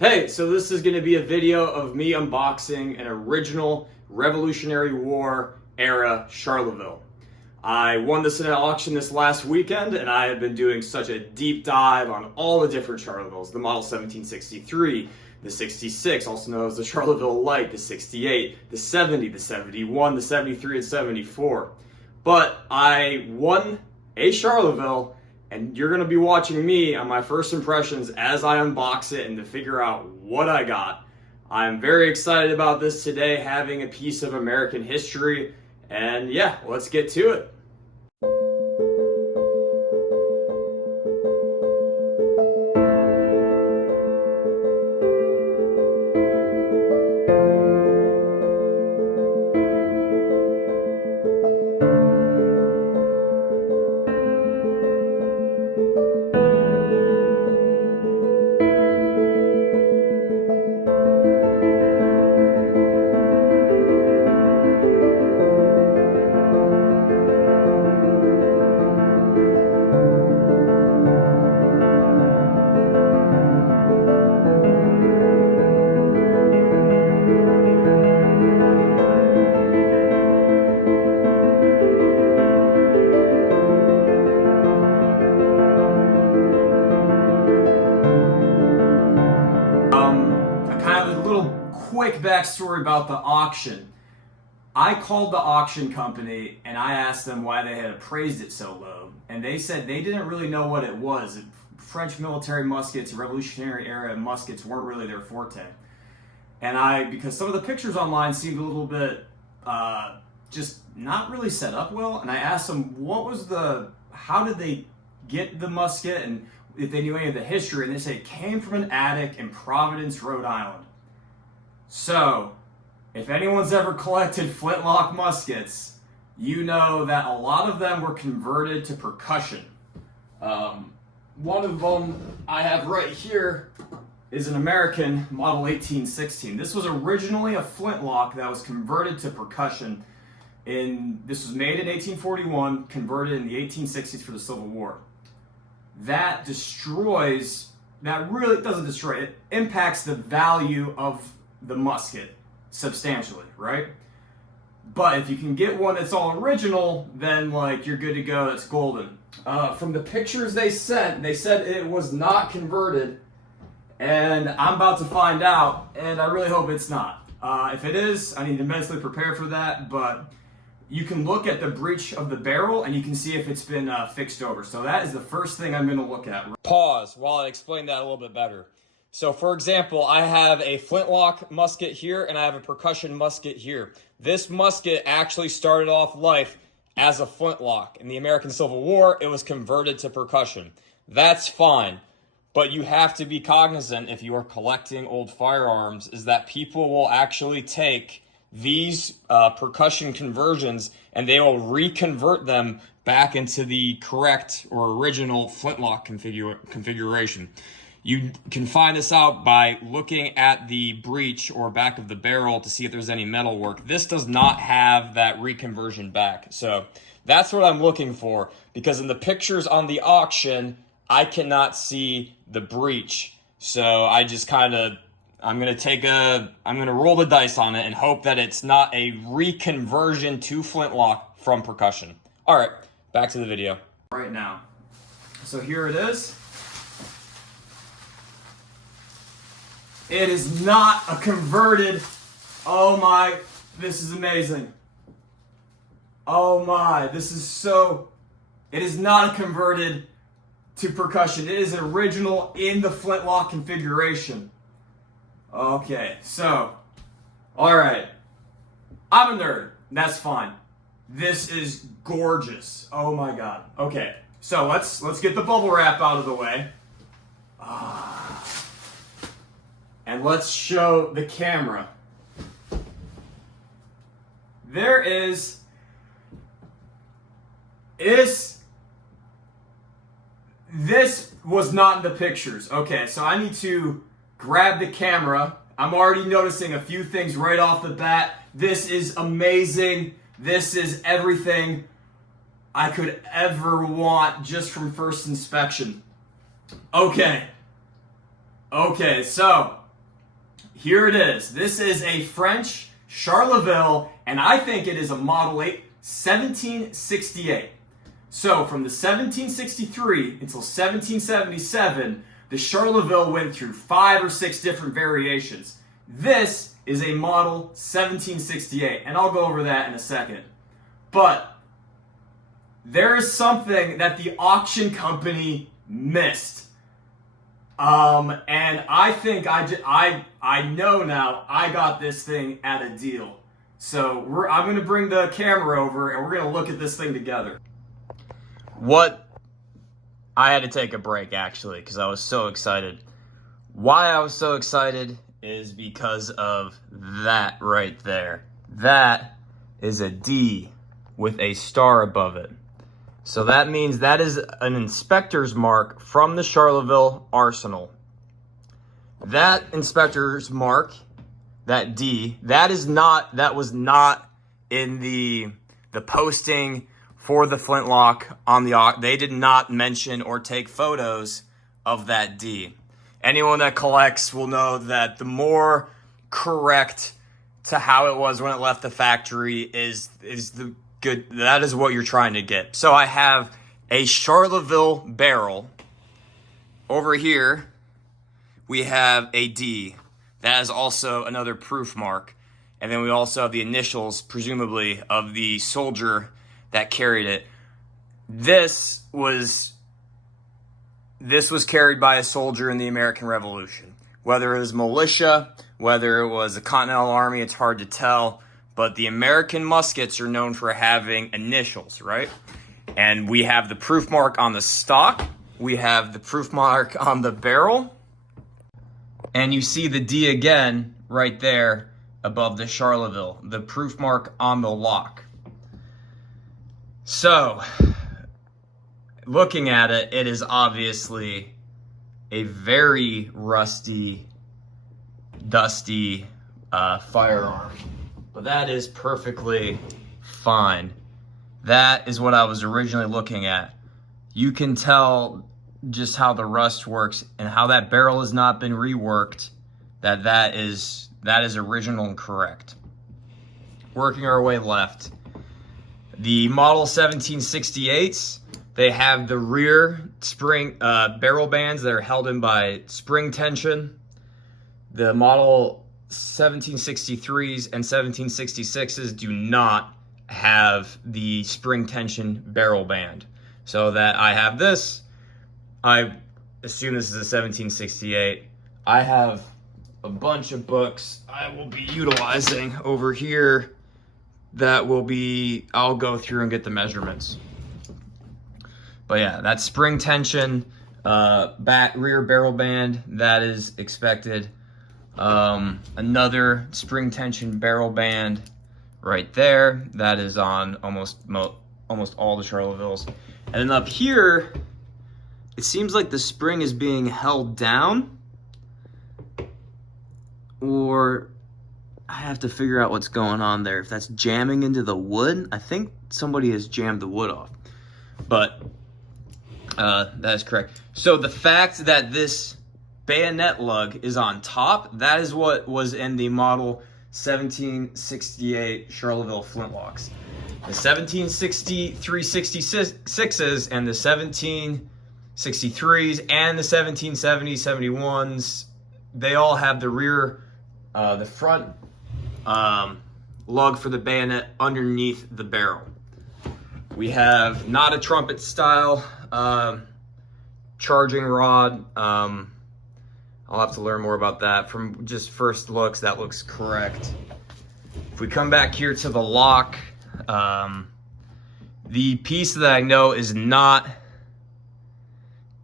Hey, so this is going to be a video of me unboxing an original Revolutionary War era Charleville. I won this in an auction this last weekend, and I have been doing such a deep dive on all the different Charlevilles. The model 1763, the 66, also known as the Charleville Light, the 68, the 70, the 71, the 73, and 74. But I won a Charleville, and you're going to be watching me on my first impressions as I unbox it and to figure out what I got. I'm very excited about this today, having a piece of American history, and yeah, let's get to it. Quick backstory about the auction. I called the auction company and I asked them why they had appraised it so low, and they said they didn't really know what it was. French military muskets, Revolutionary era muskets weren't really their forte. And because some of the pictures online seemed a little bit just not really set up well, and I asked them how did they get the musket and if they knew any of the history, and they said it came from an attic in Providence, Rhode Island. So, if anyone's ever collected Flintlock muskets, you know that a lot of them were converted to percussion. One of them I have right here is an American model 1816. This was originally a Flintlock that was converted to percussion. This was made in 1841, converted in the 1860s for the Civil War. That really doesn't destroy it, impacts the value of the musket substantially, right? But if you can get one that's all original, then you're good to go. That's golden. From the pictures they said it was not converted, and I'm about to find out, and I really hope it's not. If it is, I need to mentally prepare for that, but you can look at the breech of the barrel and you can see if it's been fixed over. So that is the first thing I'm going to look at. Pause while I explain that a little bit better. So for example, I have a Flintlock musket here and I have a percussion musket here. This musket actually started off life as a Flintlock. In the American Civil War, it was converted to percussion. That's fine, but you have to be cognizant if you are collecting old firearms is that people will actually take these percussion conversions and they will reconvert them back into the correct or original Flintlock configuration. You can find this out by looking at the breech or back of the barrel to see if there's any metal work. This does not have that reconversion back. So that's what I'm looking for, because in the pictures on the auction, I cannot see the breech. So I just I'm going to roll the dice on it and hope that it's not a reconversion to Flintlock from percussion. All right, back to the video right now. So here it is. It is not a converted, oh my, this is amazing. Oh my, it is not a converted to percussion. It is an original in the Flintlock configuration. Okay, so, all right. I'm a nerd, that's fine. This is gorgeous. Oh my God. Okay, so let's get the bubble wrap out of the way. And let's show the camera. There is this was not in the pictures. Okay, so I need to grab the camera. I'm already noticing a few things right off the bat. This is amazing. This is everything I could ever want just from first inspection. Okay, so here it is. This is a French Charleville, and I think it is a Model 8 1768. So from the 1763 until 1777, the Charleville went through 5 or 6 different variations. This is a Model 1768, and I'll go over that in a second. But there is something that the auction company missed. And I think I know now I got this thing at a deal. So I'm going to bring the camera over and we're going to look at this thing together. I had to take a break actually because I was so excited. Why I was so excited is because of that right there. That is a D with a star above it. So that means that is an inspector's mark from the Charleville Arsenal. That inspector's mark, that D, that was not in the posting for the Flintlock on the, they did not mention or take photos of that D. Anyone that collects will know that the more correct to how it was when it left the factory is the good, that is what you're trying to get. So I have a Charleville barrel. Over here, we have a D. That is also another proof mark. And then we also have the initials, presumably, of the soldier that carried it. This was carried by a soldier in the American Revolution. Whether it was militia, whether it was the Continental Army, it's hard to tell. But the American muskets are known for having initials, right? And we have the proof mark on the stock. We have the proof mark on the barrel. And you see the D again right there above the Charleville, the proof mark on the lock. So, looking at it, it is obviously a very rusty, dusty firearm. But that is perfectly fine. That is what I was originally looking at. You can tell just how the rust works and how that barrel has not been reworked, that is original and correct. Working our way left. The Model 1768s, they have the rear spring barrel bands that are held in by spring tension. The Model 1763s and 1766s do not have the spring tension barrel band. So that I have this, I assume this is a 1768. I have a bunch of books I will be utilizing over here that I'll go through and get the measurements. But yeah, that spring tension rear barrel band, that is expected. Another spring tension barrel band right there, that is on almost all the Charlevilles. And then up here, it seems like the spring is being held down, or I have to figure out what's going on there. If that's jamming into the wood, I think somebody has jammed the wood off. But that is correct. So the fact that this bayonet lug is on top, that is what was in the Model 1768 Charleville Flintlocks. The 1763-66s and the 1763s and the 1770s, 71s, they all have the rear, the front lug for the bayonet underneath the barrel. We have not a trumpet style charging rod. I'll have to learn more about that. From just first looks, that looks correct. If we come back here to the lock, the piece that I know is not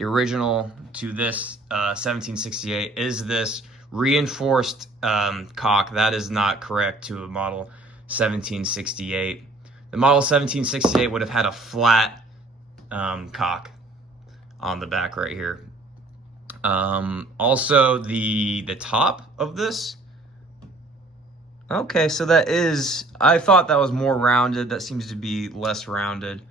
original to this 1768 is this reinforced cock. That is not correct to a Model 1768. The Model 1768 would have had a flat cock on the back right here. Also, the top of this. Okay, so that is, I thought that was more rounded. That seems to be less rounded.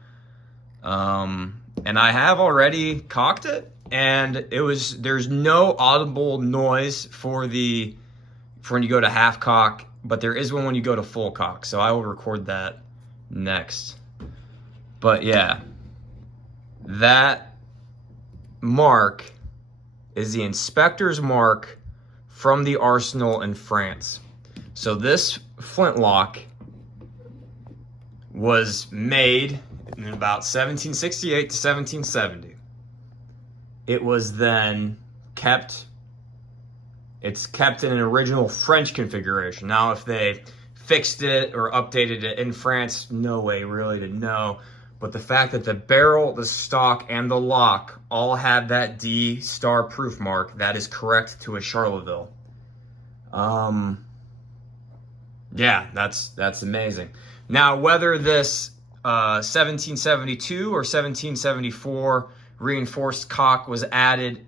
And I have already cocked it, and there's no audible noise for the for when you go to half cock, but there is one when you go to full cock. So I will record that next. But yeah, that mark is the inspector's mark from the arsenal in France. So this flintlock was made in about 1768 to 1770. It was then kept, it's kept in an original French configuration. Now, if they fixed it or updated it in France, no way really to know. But the fact that the barrel, the stock, and the lock all have that D star proof mark, that is correct to a Charleville. Yeah, that's amazing. Now, whether this 1772 or 1774 reinforced cock was added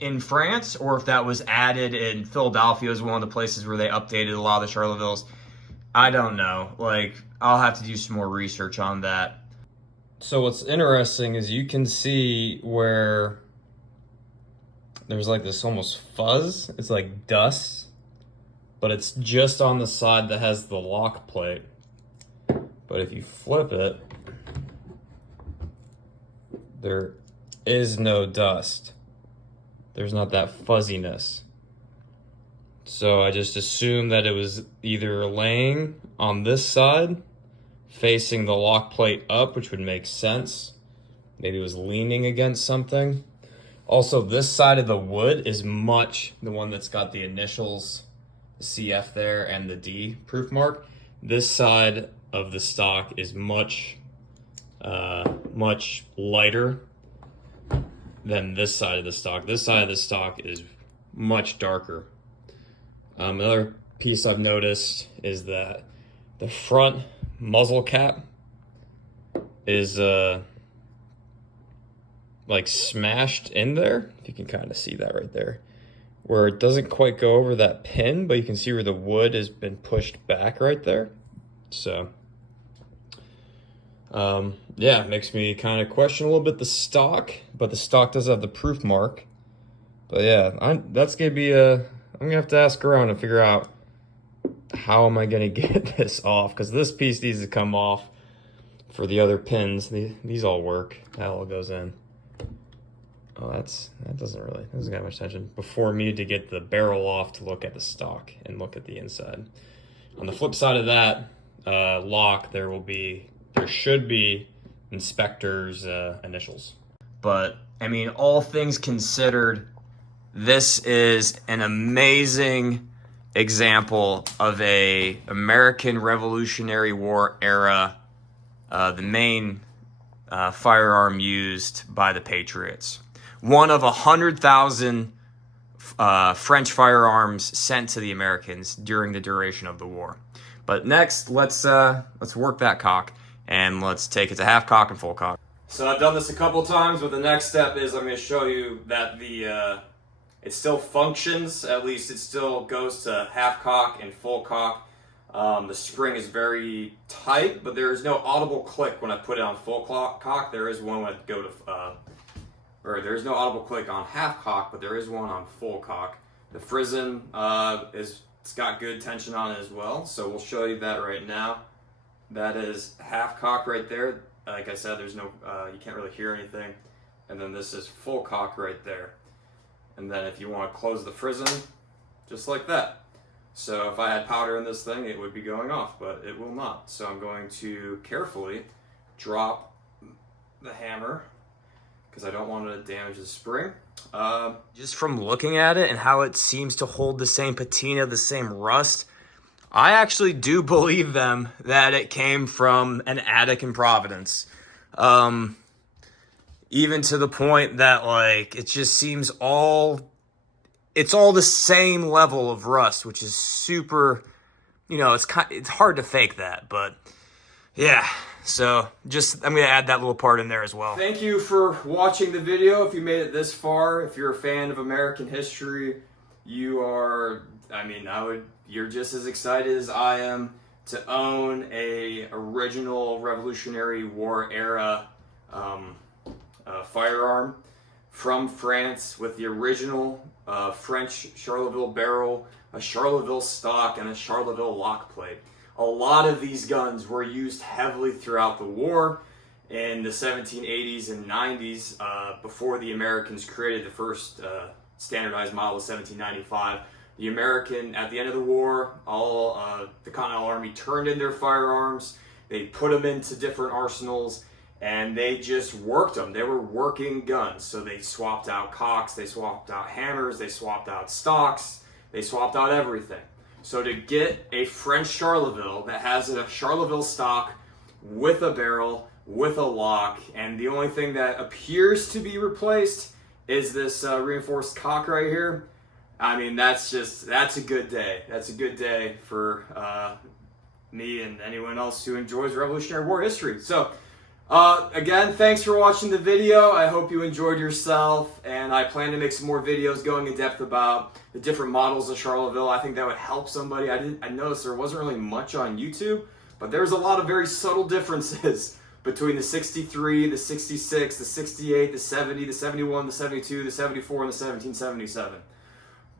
in France, or if that was added in Philadelphia as one of the places where they updated a lot of the Charlevilles, I don't know. Like, I'll have to do some more research on that. So what's interesting is you can see where there's like this almost fuzz. It's like dust, but it's just on the side that has the lock plate. But if you flip it, there is no dust. There's not that fuzziness. So I just assumed that it was either laying on this side, facing the lock plate up, which would make sense. Maybe it was leaning against something. Also, this side of the wood is the one that's got the initials, the CF there, and the D proof mark. This side of the stock is much lighter than this side of the stock. This side of the stock is much darker. Another piece I've noticed is that the front muzzle cap is like smashed in there. You can kind of see that right there, where it doesn't quite go over that pin, but you can see where the wood has been pushed back right there. So yeah, it makes me kind of question a little bit the stock, but the stock does have the proof mark. But yeah, that's gonna be I'm gonna have to ask around and figure out how am I gonna get this off, because this piece needs to come off for the other pins. These all work. That all goes in. Oh, that doesn't get much attention. Before me to get the barrel off to look at the stock and look at the inside. On the flip side of that lock, there should be inspector's initials. But I mean, all things considered, this is an amazing example of a American Revolutionary War era, the main firearm used by the Patriots. One of 100,000 French firearms sent to the Americans during the duration of the war. But next, let's work that cock and let's take it to half cock and full cock. So I've done this a couple times, but the next step is I'm going to show you that it still functions. At least it still goes to half cock and full cock. The spring is very tight, but there is no audible click when I put it on full cock. There is one when I go to, or there is no audible click on half cock, but there is one on full cock. The frizzen it's got good tension on it as well, so we'll show you that right now. That is half cock right there. Like I said, there's no, you can't really hear anything. And then this is full cock right there. And then if you want to close the frizzen, just like that. So if I had powder in this thing, it would be going off, but it will not. So I'm going to carefully drop the hammer because I don't want to damage the spring. Just from looking at it and how it seems to hold the same patina, the same rust, I actually do believe them that it came from an attic in Providence. Even to the point that, like, it just seems it's all the same level of rust, which is super, it's hard to fake that, but yeah. So I'm going to add that little part in there as well. Thank you for watching the video. If you made it this far, if you're a fan of American history, you're just as excited as I am to own a original Revolutionary War era firearm from France with the original French Charleville barrel, a Charleville stock, and a Charleville lock plate. A lot of these guns were used heavily throughout the war in the 1780s and 90s before the Americans created the first standardized model of 1795. The American, at the end of the war, all the Continental Army turned in their firearms, they put them into different arsenals, and they just worked them. They were working guns. So they swapped out cocks, they swapped out hammers, they swapped out stocks, they swapped out everything. So to get a French Charleville that has a Charleville stock with a barrel, with a lock, and the only thing that appears to be replaced is this reinforced cock right here. I mean, that's a good day. That's a good day for me and anyone else who enjoys Revolutionary War history. So, again, thanks for watching the video. I hope you enjoyed yourself, and I plan to make some more videos going in depth about the different models of Charleville. I think that would help somebody. I noticed there wasn't really much on YouTube, but there's a lot of very subtle differences between the 63, the 66, the 68, the 70, the 71, the 72, the 74, and the 1777.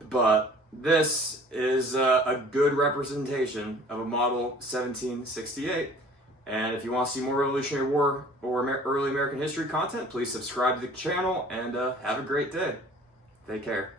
But this is a good representation of a model 1768. And if you want to see more Revolutionary War or early American history content, please subscribe to the channel and have a great day. Take care.